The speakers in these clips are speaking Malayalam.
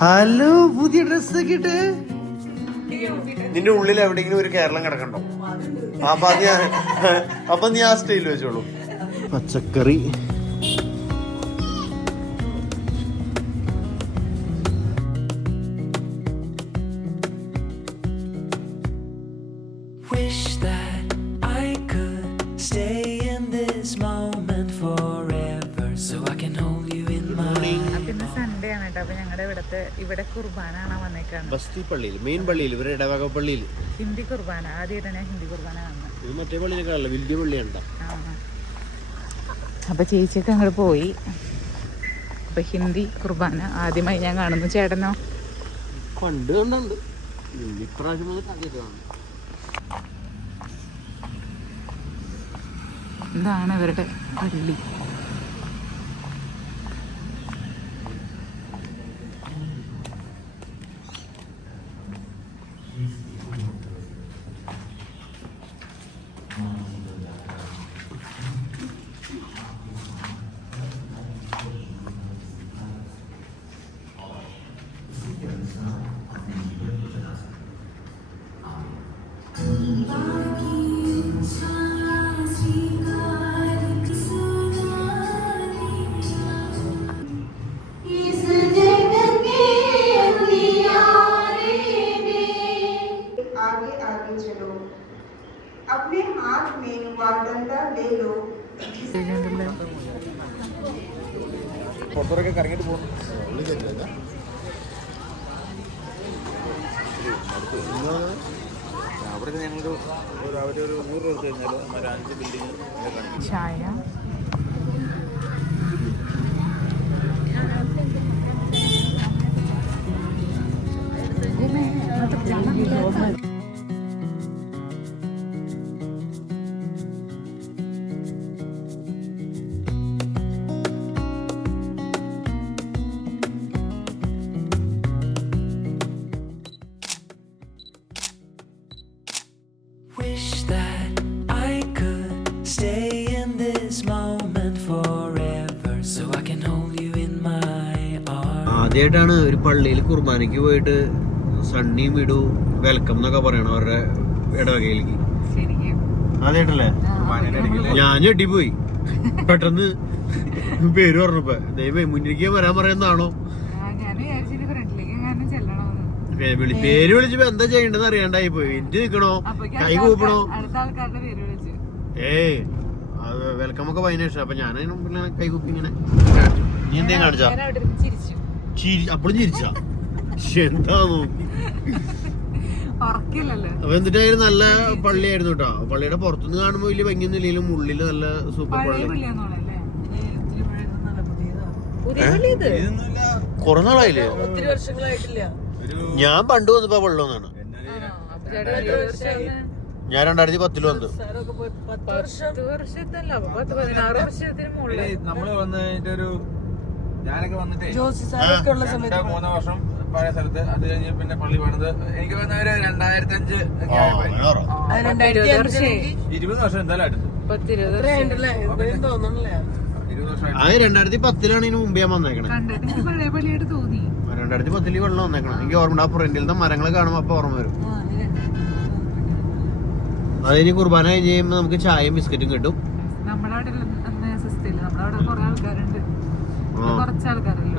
ഹലോ, പുതിയ ഡ്രസ്സൊക്കെ ഇട്ട് നിന്റെ ഉള്ളിൽ എവിടെയെങ്കിലും ഒരു കേരളം കിടക്കണ്ടോ? അപ്പൊ നീ ആ സ്റ്റൈൽ വെച്ചോളൂ. പച്ചക്കറി ഇവിടെ കുർബാന കാണാൻ വന്നേക്കാണ്. ബസ്തി പള്ളിയിൽ, മെയിൻ പള്ളിയിൽ, ഇവരുടെ ഇടവക പള്ളിയിൽ ഹിന്ദി കുർബാന. ആദ്യമായിട്ടാണ് ഞാൻ ഹിന്ദി കുർബാന കാണുന്നത്. ഇത് മറ്റേ പള്ളിയിലേക്കാണല്ലോ, വലിയ പള്ളിയുണ്ടോ. അപ്പൊ ചേച്ചിയൊക്കെ അങ്ങോട്ട് പോയി. അപ്പൊ ഹിന്ദി കുർബാന ആദ്യമായി ഞാൻ കാണുന്നു. ചേട്ടനോ? പണ്ട് കണ്ടുണ്ട്, ഇപ്രാവശ്യം ഇതാണ് ഇവരുടെ പള്ളി. अपने हाथ में डंडा ले लो. പുറത്തോടൊക്കെ കറങ്ങിട്ട് പോകുന്നു. അവിടെ ഞങ്ങളൊരു 100 രൂപ കഴിഞ്ഞാൽ 5 ബിൽഡിംഗ് ചായ. ആദ്യമായിട്ടാണ് ഒരു പള്ളിയിൽ കുർബാനയ്ക്ക് പോയിട്ട് സണ്ണിയും ഇടൂ വെൽക്കം എന്നൊക്കെ പറയണം അവരുടെ ഇടവകയിലേക്ക്. ആദ്യമായിട്ടല്ലേ? ഞാൻ ഞെട്ടിപ്പോയി പെട്ടെന്ന് പേര് പറഞ്ഞപ്പോ. ദൈവമേ, മുന്നിലേക്ക് വരാൻ പറയുന്നതാണോ? പേര് വിളിച്ചപ്പോ എന്താ ചെയ്യേണ്ടത് അറിയാണ്ടായി പോയി. എനിക്ക് നിക്കണോ, കൈ കൂപ്പണോ? വെൽക്കം ഒക്കെ ഭയങ്കര. അപ്പൊ ഞാൻ കൈ കൂപ്പി ഇങ്ങനെ കാണിച്ചു. നീ എന്തേലും കാണിച്ചാ? അപ്പോഴും ചിരിച്ചാ? എന്താണോ? അപ്പൊ എന്നിട്ടായിരുന്നു നല്ല പള്ളിയായിരുന്നു കേട്ടോ. പള്ളിയുടെ പുറത്തുനിന്ന് കാണുമ്പോ വലിയ ഭംഗിയൊന്നും ഇല്ലെങ്കിലും ഉള്ളില് നല്ല സൂപ്പർ പള്ളി. കൊറേ നാളായില്ലേ? ഞാൻ പണ്ട് വന്നപ്പോ വെള്ളമെന്നാണ്. ഞാൻ 2010 വന്നത്. നമ്മള് വന്നിട്ടൊരു ഞാനൊക്കെ വന്നിട്ട് 3 വർഷം പഴയ സ്ഥലത്ത്. അത് കഴിഞ്ഞ് പിന്നെ പള്ളി പണിത് എനിക്ക് വന്നവര് 2005 20 വർഷം എന്തായാലും അടുത്ത് 2010 ഇതിന് മുമ്പ് ഞാൻ വന്നേക്കണേ. 2010 വെള്ളം വന്നേക്കണം. എനിക്ക് ഓർമ്മ. ആ ഫ്രണ്ടിലത്തെ മരങ്ങൾ കാണുമ്പോ അപ്പൊ ഓർമ്മ വരും. അത് കഴിഞ്ഞ് കുർബാന കഴിഞ്ഞ് കഴിയുമ്പോ നമുക്ക് ചായയും ബിസ്ക്കറ്റും കിട്ടും.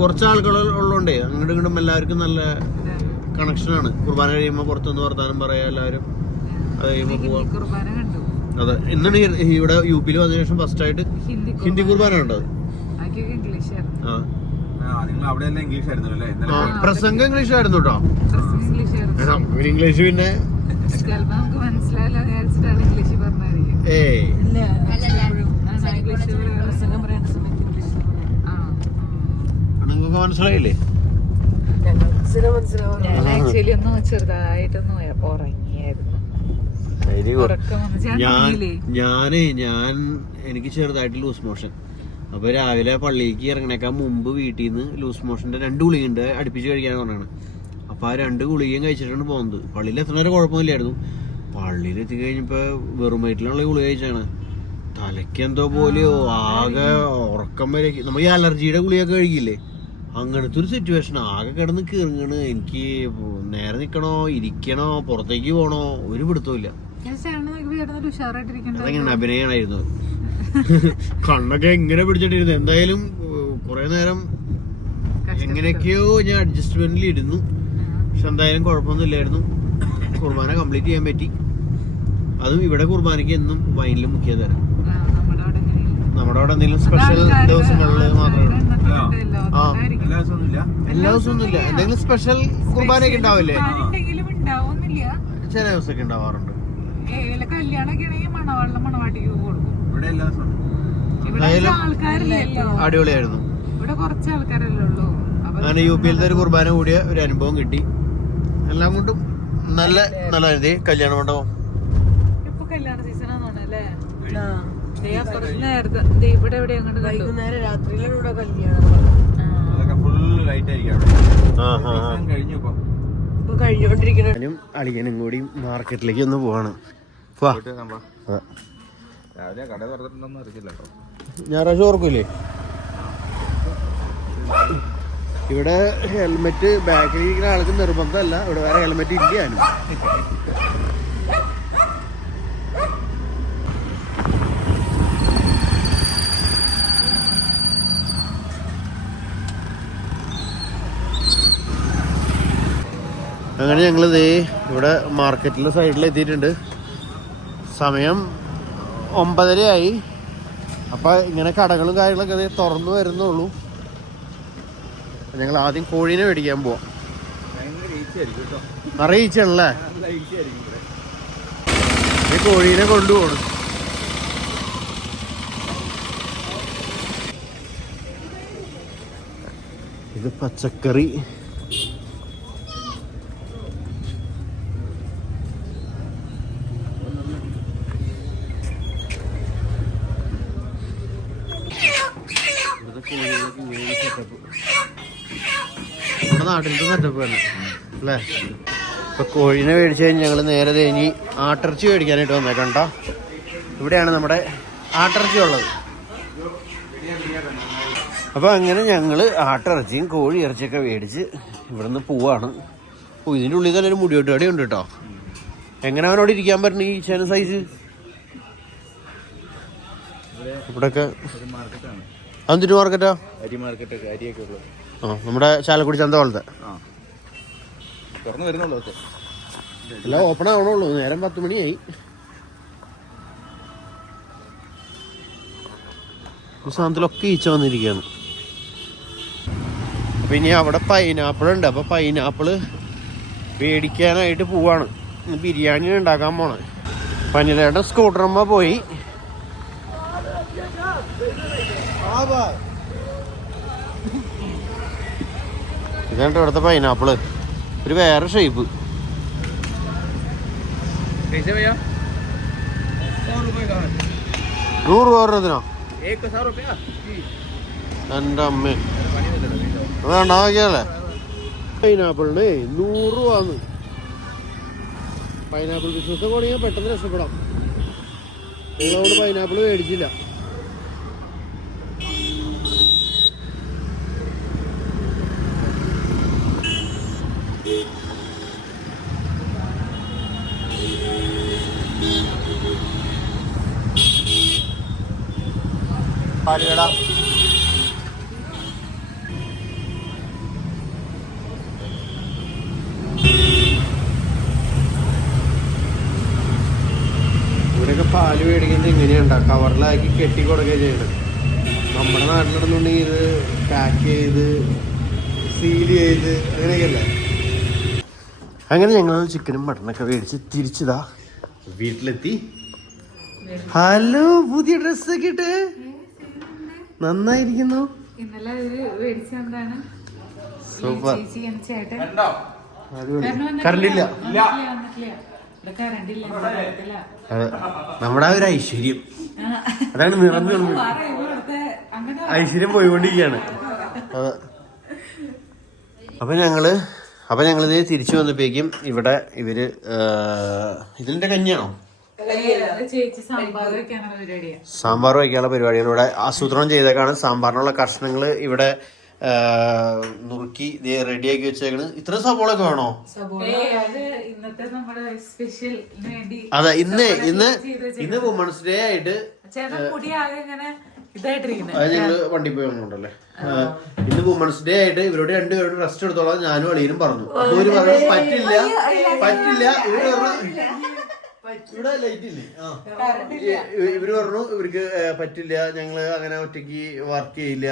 കുറച്ച് ആളുകൾ ഉള്ളതുകൊണ്ടേ അങ്ങോട്ടും ഇങ്ങോട്ടും എല്ലാവർക്കും നല്ല കണക്ഷനാണ്. കുർബാന കഴിയുമ്പോ പുറത്തുനിന്ന് വർത്താനം പറയാ എല്ലാവരും. അത് കഴിയുമ്പോ പോവാം. അതെ, ഇന്നാണ് ഇവിടെ UP വന്നതിന് ശേഷം ഫസ്റ്റ് ആയിട്ട് ഹിന്ദി കുർബാന ഉണ്ടത്. പ്രസംഗം ഇംഗ്ലീഷ് ആയിരുന്നു കേട്ടോ. ഇംഗ്ലീഷ് പിന്നെ നിങ്ങൾക്ക് മനസ്സിലായില്ലേ? എനിക്ക് ചെറുതായിട്ട് ലൂസ് മോഷൻ. അപ്പൊ രാവിലെ പള്ളിക്ക് ഇറങ്ങണേക്കാൾ മുമ്പ് വീട്ടിൽ നിന്ന് ലൂസ് മോഷന്റെ 2 ഗുളികയുണ്ട് അടുപ്പിച്ച് കഴിക്കാന്ന് പറഞ്ഞാണ്. അപ്പൊ ആ 2 ഗുളികയും കഴിച്ചിട്ടാണ് പോകുന്നത്. പള്ളിയിൽ എത്ര നേരം കുഴപ്പമില്ലായിരുന്നു. പള്ളിയിൽ എത്തിക്കഴിഞ്ഞപ്പോ വെറും വയറ്റിലുള്ള ഗുളിക കഴിച്ചാണ്. തലയ്ക്ക് എന്തോ പോലെയോ ആകെ ഉറക്കം വരെ. നമ്മൾ ഈ അലർജിയുടെ ഗുളിയൊക്കെ കഴിക്കില്ലേ, അങ്ങനത്തെ ഒരു സിറ്റുവേഷൻ. ആകെ കിടന്ന് കീറങ്ങണ്. എനിക്ക് നേരെ നിക്കണോ ഇരിക്കണോ പുറത്തേക്ക് പോണോ ഒരു പിടുത്തമില്ല. അതെങ്ങനെ അഭിനയമായിരുന്നു. കണ്ണൊക്കെ എങ്ങനെ പിടിച്ചിട്ടിരുന്നു. എന്തായാലും കുറെ നേരം എങ്ങനെയൊക്കെയോ ഞാൻ അഡ്ജസ്റ്റ്മെന്റിൽ ഇരുന്നു. പക്ഷെ എന്തായാലും കുഴപ്പമൊന്നുമില്ലായിരുന്നു. കുർബാന കംപ്ലീറ്റ് ചെയ്യാൻ പറ്റി. അതും ഇവിടെ കുർബാനയ്ക്ക് എന്നും വൈനിൽ മുക്കിയ തരാം. നമ്മുടെ അവിടെ എന്തെങ്കിലും സ്പെഷ്യൽ ദിവസങ്ങളിൽ മാത്രമേ. എല്ലാ ദിവസവും ഒന്നുമില്ല. എന്തെങ്കിലും സ്പെഷ്യൽ കുർബാനയൊക്കെ ഉണ്ടാവില്ലേ? ചില ദിവസമൊക്കെ ഉണ്ടാവാറുണ്ട്. അടിപൊളിയായിരുന്നു. അങ്ങനെ UP-യിലത്തെ ഒരു കുർബാന കൂടിയ ഒരു അനുഭവം കിട്ടി. എല്ലാം കൊണ്ടും നല്ലതായിരുന്നു. കല്യാണ മണ്ഡപം ഞാനും അളിയനും കൂടി മാർക്കറ്റിലേക്ക് ഒന്ന് പോവാണ്. ഞായറാഴ്ച ഓർക്കൂലേ? ഇവിടെ ഹെൽമെറ്റ് ബാക്കിൽ ഇരിക്കുന്ന ആൾക്ക് നിർബന്ധമല്ല. ഇവിടെ വേറെ ഹെൽമെറ്റ് ഇല്ലാനും. അങ്ങനെ ഞങ്ങളിതേ ഇവിടെ മാർക്കറ്റിലെ സൈഡിൽ എത്തിയിട്ടുണ്ട്. സമയം 9:30 അപ്പം ഇങ്ങനെ കടകളും കാര്യങ്ങളൊക്കെ തുറന്നു വരുന്നുള്ളൂ. ഞങ്ങൾ ആദ്യം കോഴീനെ മേടിക്കാൻ പോവാം. അറിയിച്ചാണല്ലേ കോഴീനെ കൊണ്ടുപോകണം. ഇത് പച്ചക്കറി. നമ്മുടെ നാട്ടിലത്തെ സെറ്റപ്പ് തന്നെ അല്ലേ? ഇപ്പൊ കോഴീനെ മേടിച്ചു കഴിഞ്ഞ് ഞങ്ങൾ നേരെ തേഞ്ഞി ആട്ടിറച്ചി മേടിക്കാനായിട്ട് വന്നേക്കണ്ട. ഇവിടെയാണ് നമ്മുടെ ആട്ടിറച്ചി ഉള്ളത്. അപ്പൊ അങ്ങനെ ഞങ്ങള് ആട്ടിറച്ചിയും കോഴി ഇറച്ചിയൊക്കെ മേടിച്ച് ഇവിടുന്ന് പോവാണ്. ഇതിന്റെ ഉള്ളിൽ തന്നെ ഒരു മുടിയോട്ടുകടി ഉണ്ട് കേട്ടോ. എങ്ങനെ അവനോട് ഇരിക്കാൻ പറ്റണ ഈ ചേന സൈസ്? ഇവിടെയൊക്കെ അതെന്തിനു മാർക്കറ്റാ? നമ്മുടെ ചാലക്കുടി ചന്ത പോലത്തെ എല്ലാം ഓപ്പൺ ആവണുള്ളൂ. നേരം 10 മണിയായി. സാധനത്തിലൊക്കെ ഈച്ച വന്നിരിക്കുകയാണ്. അപ്പൊ ഇനി അവിടെ പൈനാപ്പിൾ ഉണ്ട്. അപ്പൊ പൈനാപ്പിള് മേടിക്കാനായിട്ട് പോവാണ്. ബിരിയാണി ഉണ്ടാക്കാൻ പോണേ. പനിലേട്ടൻ സ്കൂട്ടറമ്മ പോയി. ഇതാണ് ഇവിടുത്തെ പൈനാപ്പിള്. ഒരു വേറെ ഷേപ്പ്. 100 രൂപ പറഞ്ഞതിനോ? എന്റെ അമ്മേ വേണ്ട നോക്കിയാലേ. പൈനാപ്പിളിന് 100 രൂപന്ന്. പൈനാപ്പിൾ ബിസിനസ് തുടങ്ങിയാൽ പെട്ടെന്ന് രക്ഷപ്പെടാം. നിങ്ങളോട് പൈനാപ്പിൾ മേടിച്ചില്ല. പാലുകട ഇവിടെയൊക്കെ പാല് മേടിക്കുന്നത് ഇങ്ങനെയുണ്ടാ, കവറിലാക്കി കെട്ടി കൊടുക്കുകയാണ് ചെയ്യണം. നമ്മുടെ നാട്ടിലിടുന്നുണ്ടെങ്കിൽ ഇത് പാക്ക് ചെയ്ത് സീൽ ചെയ്ത് അങ്ങനെയൊക്കെയല്ലേ. അങ്ങനെ ഞങ്ങൾ ചിക്കനും മട്ടനൊക്കെ മേടിച്ച് തിരിച്ചതാ വീട്ടിലെത്തി. ഹലോ, പുതിയ ഡ്രസ്സൊക്കെ ഇട്ട് നന്നായിരിക്കുന്നു. സൂപ്പർ. കറണ്ടില്ല. അതെ, നമ്മുടെ ഒരു ഐശ്വര്യം അതാണ് നിറഞ്ഞു. ഐശ്വര്യം പോയിക്കൊണ്ടിരിക്കുകയാണ്. അതെ. അപ്പൊ ഞങ്ങളിത് തിരിച്ചു വന്നപ്പോഴേക്കും ഇവിടെ ഇവര് ഇതിന്റെ കഞ്ഞിയാണോ സാമ്പാർ വയ്ക്കാനുള്ള പരിപാടിയാണ് ഇവിടെ ആസൂത്രണം ചെയ്തേക്കാണ്. സാമ്പാറിനുള്ള കഷ്ണങ്ങൾ ഇവിടെ നുറുക്കി റെഡിയാക്കി വെച്ചേക്കണ്. ഇത്ര സവോളൊക്കെ വേണോ? ഇന്നത്തെ നമ്മുടെ സ്പെഷ്യൽ വേണ്ടി അതെ, ഇന്ന് വുമൺസ് ഡേ ആയിട്ട് അത് ഞങ്ങള് വണ്ടി പോയി വന്നോണ്ടല്ലേ. ഇന്ന് വുമൺസ് ഡേ ആയിട്ട് ഇവരോട് രണ്ടുപേരോട് റെസ്റ്റ് എടുത്തോളാം ഞാനും അളിയനും പറഞ്ഞു. അപ്പൊ ഇവര് പറഞ്ഞു പറ്റില്ല. ഇവിടെ ലൈറ്റ് ഇല്ലേ? ഇവര് പറഞ്ഞു ഇവർക്ക് പറ്റില്ല, ഞങ്ങള് അങ്ങനെ ഒറ്റയ്ക്ക് വർക്ക് ചെയ്യില്ല.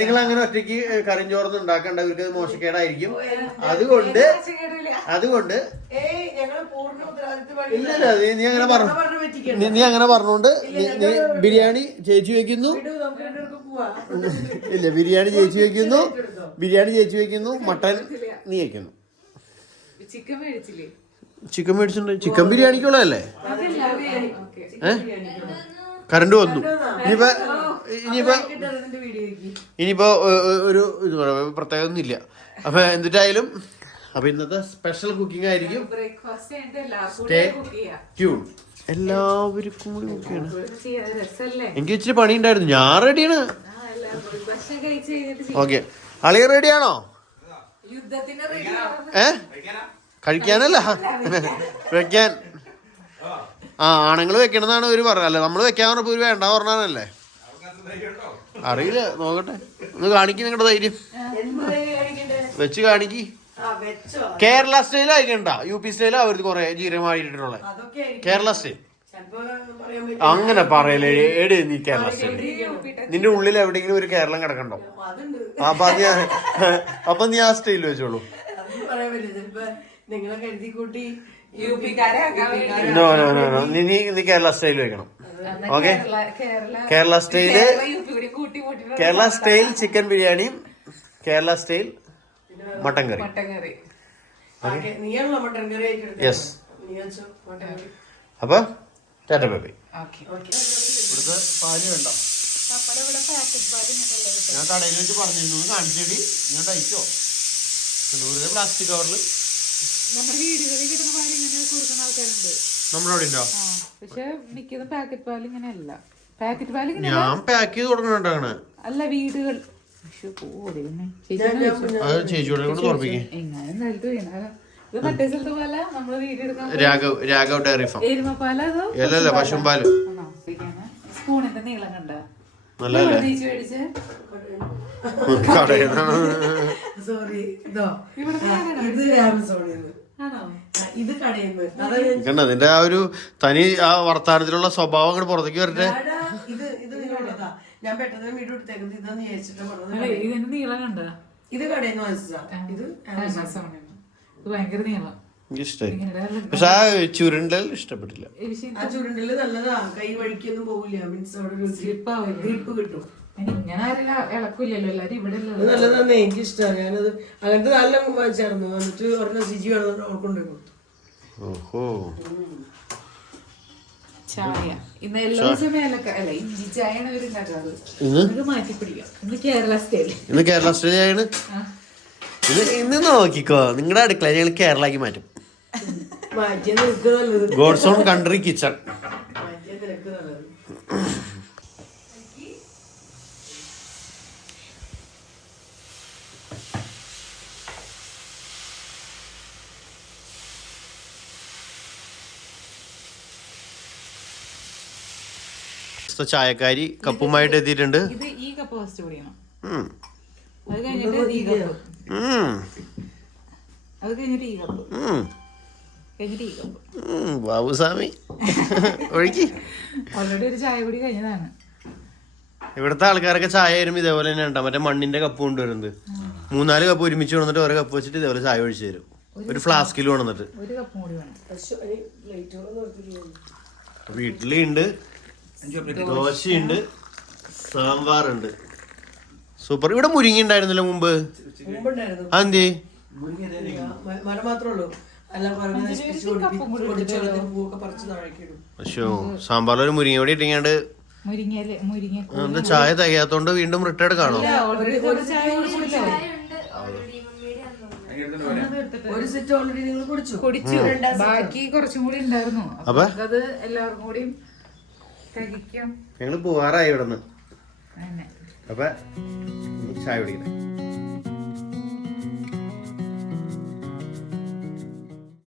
നിങ്ങൾ അങ്ങനെ ഒറ്റയ്ക്ക് കറിഞ്ചോർന്ന് ഉണ്ടാക്കണ്ട, ഇവർക്ക് മോശക്കേടായിരിക്കും. അതുകൊണ്ട് ഇല്ലല്ല, നീ അങ്ങനെ പറഞ്ഞോണ്ട് ബിരിയാണി ചേച്ചി വെക്കുന്നു. ഇല്ല, ബിരിയാണി ചേച്ചി വെക്കുന്നു, മട്ടൻ നീ വെക്കുന്നു. ചിക്കൻ മേടിച്ചിട്ടുണ്ട്. ചിക്കൻ ബിരിയാണിക്കുള്ളതല്ലേ? കറണ്ട് വന്നു. ഇനിയിപ്പോ ഒരു ഇത് പ്രത്യേകത ഒന്നും ഇല്ല. അപ്പൊ എന്തിട്ടായാലും അപ്പൊ ഇന്നത്തെ സ്പെഷ്യൽ കുക്കിംഗ് ആയിരിക്കും. എല്ലാവർക്കും കൂടി കുക്കിയാണ്. എനിക്ക് ഇച്ചിരി പണി ഉണ്ടായിരുന്നു. ഞാൻ റെഡിയാണ്. ഓക്കെ, അളിയ റെഡിയാണോ? കഴിക്കാനല്ല, വെക്കാൻ. ആണുങ്ങൾ വെക്കണമെന്നാണ് ഇവര് പറഞ്ഞത്. അല്ല, നമ്മള് വെക്കാൻ പറഞ്ഞപ്പോ ഇവര് വേണ്ട പറഞ്ഞാലല്ലേ? അറിയില്ല, നോക്കട്ടെ. ഒന്ന് കാണിക്കും നിങ്ങളുടെ ധൈര്യം. വെച്ച് കാണിക്ക്. കേരള സ്റ്റൈൽ അയക്കണ്ട, UP സ്റ്റൈലാ അവർക്ക് കൊറേ ജീരം വാടിയിട്ടുള്ളത്. കേരള സ്റ്റൈൽ അങ്ങനെ പറയലേ. എടി നീ കേരള സ്റ്റൈൽ, നിന്റെ ഉള്ളിൽ എവിടെയെങ്കിലും ഒരു കേരളം കിടക്കണ്ടോ? അപ്പൊ നീ ആ സ്റ്റൈൽ വെച്ചോളൂ. നോ നോ നോ നോ, നീ കേരള സ്റ്റൈൽ വെക്കണം. ഓക്കെ, കേരള സ്റ്റൈൽ ചിക്കൻ ബിരിയാണിയും കേരള സ്റ്റൈൽ മട്ടൻ കറി. യെസ്. അപ്പൊ ടാറ്റ ബൈ ബൈ. ഇവിടുത്തെ പാല് വേണ്ട, ഞാൻ കടയിൽ വെച്ച് പറഞ്ഞിരുന്നു. കാണിച്ചേടി, ഇങ്ങോട്ട് അയച്ചോ. പ്ലാസ്റ്റിക് കവറില് നമ്മുടെ വീടുകളിൽ കിട്ടുന്ന പാല് ഇങ്ങനെ കൊടുക്കുന്ന ആൾക്കാരുണ്ട്. നമ്മുടെ അവിടെ ഉണ്ടോ? പക്ഷെ മിക്കതും പാക്കറ്റ് പാൽ ഇങ്ങനെയല്ല. പാക്കറ്റ് പാൽ ഞാൻ പാക്ക് ചെയ്ത് കൊടുക്കണ അല്ല, വീടുകൾ ചേച്ചിയോടെ കൊണ്ട് തുറപ്പിക്കും. ഇത് മറ്റേ സ്ഥലത്ത് പോലെ നമ്മള് വീടെടുക്കാൻ രാഘവ് ഡയറി ഫാം. എരുമപ്പാല അതോ അല്ലല്ല, പശുമ്പാല്. സ്പൂണിന്റെ നീളം കണ്ട നല്ലല്ലേ? മേടിച്ച് കണ്ട നിന്റെ ആ ഒരു തനി ആ വർത്താനത്തിലുള്ള സ്വഭാവം അങ്ങോട്ട് പുറത്തേക്ക് വരട്ടെ. ഞാൻ പെട്ടെന്ന് വീട് കൊടുത്തേക്കുന്നത് ഇതെന്ന് ഇതിന്റെ നീളം കണ്ട. ഇത് കടയിൽ ഇത് ഭയങ്കര നീളം. ഇഷ്ടായി, പക്ഷെ ആ ചുരുണ്ടൽ ഇഷ്ടപ്പെട്ടില്ല. ആ ചുരുണ്ടല് നല്ലതാ, കൈ വഴിക്കൊന്നും പോകില്ല. മീൻസ് അവിടെ ഗ്രിപ്പ് കിട്ടും. ഇങ്ങനെ ഇളക്കില്ലല്ലോ എല്ലാരും ഇവിടെ. നല്ലതാന്നേ, എനിക്ക് ഇഷ്ടമാണ്. ഞാനത് അങ്ങനത്തെ നല്ല വാങ്ങിച്ചായിരുന്നു. എന്നിട്ട് ഒരെണ്ണം സിജി കൊണ്ടുപോയി കൊടുത്തു. ഓഹോ, ചായ ഇന്ന് എല്ലാ ദിവസവും അല്ല, ഇഞ്ചി ചായയാണ് ഇവരുണ്ടാക്കാറ്. ഇത് മാറ്റി പിടിക്കാം. ഇന്ന് കേരള സ്റ്റൈലാണ്. ഇന്ന് നോക്കിക്കോ, നിങ്ങളുടെ അടുക്കള ഞങ്ങൾ കേരളാക്കി മാറ്റും. God's own country kitchen. ചായക്കാരി കപ്പുമായിട്ട് എത്തിയിട്ടുണ്ട്. ഇത് ഈ കപ്പ് ഫസ്റ്റ് കുടിക്കണം. അത് കഴിഞ്ഞിട്ട് ഈ കപ്പ്, അത് കഴിഞ്ഞിട്ട് ഈ കപ്പ്, കഴിഞ്ഞിട്ട് ഈ കപ്പ്. ബാബുസ്വാമി ഒഴുക്കി. ഓൾറെഡി ഒരു ചായ കൂടി കഴിഞ്ഞതാണ്. ഇവിടുത്തെ ആൾക്കാരൊക്കെ ചായ വരുമ്പോ ഇതേപോലെ തന്നെ ഉണ്ടാവും. മറ്റേ മണ്ണിന്റെ കപ്പ് കൊണ്ടുവരുന്നത് 3-4 കപ്പ് ഒരുമിച്ച് കൊണ്ടിട്ട് ഓരോ കപ്പ് വെച്ചിട്ട് ഇതേപോലെ ചായ ഒഴിച്ചു തരും. ഒരു ഫ്ലാസ്കിൽ കൊണ്ടുവന്നിട്ട്. ഒരു കപ്പും കൂടി വേണം. വീട്ടിലുണ്ട്, ദോശയുണ്ട്, സാമ്പാറുണ്ട്. സൂപ്പർ. ഇവിടെ മുരിങ്ങ ഉണ്ടായിരുന്നല്ലോ മുമ്പ്. അതെന്തേ? സാമ്പാറിലൊരു മുരിങ്ങ പൊടി ഇട്ടിങ്ങാണ്ട് എന്താ ചായ തികയാത്തോണ്ട് വീണ്ടും റിട്ടേൺ കാണോ? ബാക്കി കുറച്ചും കൂടി ഉണ്ടായിരുന്നു. അപ്പൊ എല്ലാവർക്കും കൂടി ഞങ്ങള് പോവാറായി ഇവിടുന്ന്. അപ്പൊ ചായ കുടിക്കട്ടെ.